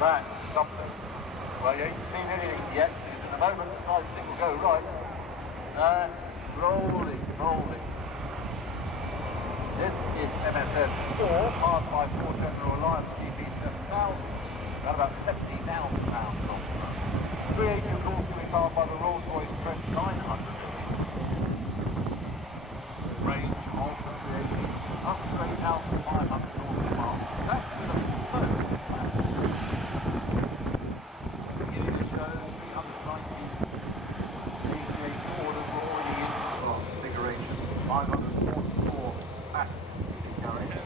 That's something. Well, you ain't seen anything yet. In a moment, the side stick will go right. Rolling, rolling. This is MSN 4, powered by Ford General Alliance DB7000. Got about £70,000 on. 380 of course will be powered by the Rolls-Royce Trent 900. Range of 380 up to 8,500 nautical miles. That's with a full load. Beginning to show 390 88 Ford overall in the class configuration, 544 passengers seating carriage.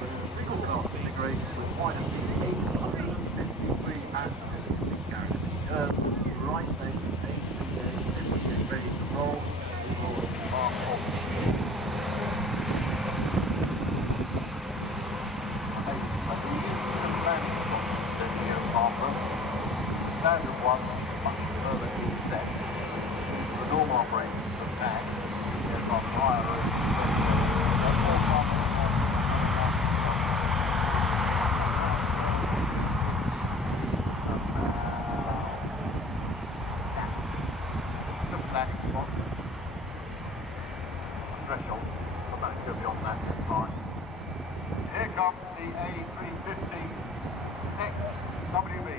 But in the single class configuration with wider seating, 853 passengers seating carriage. Right base, ACA, everything ready to roll. We will embark off the field. I believe the landing spot is here Harper. The standard one, much further in depth. The normal operations of tag, the aircraft higher landing spot. Threshold. I'm not going to go beyond that, that's fine. Here comes the A350 XWB.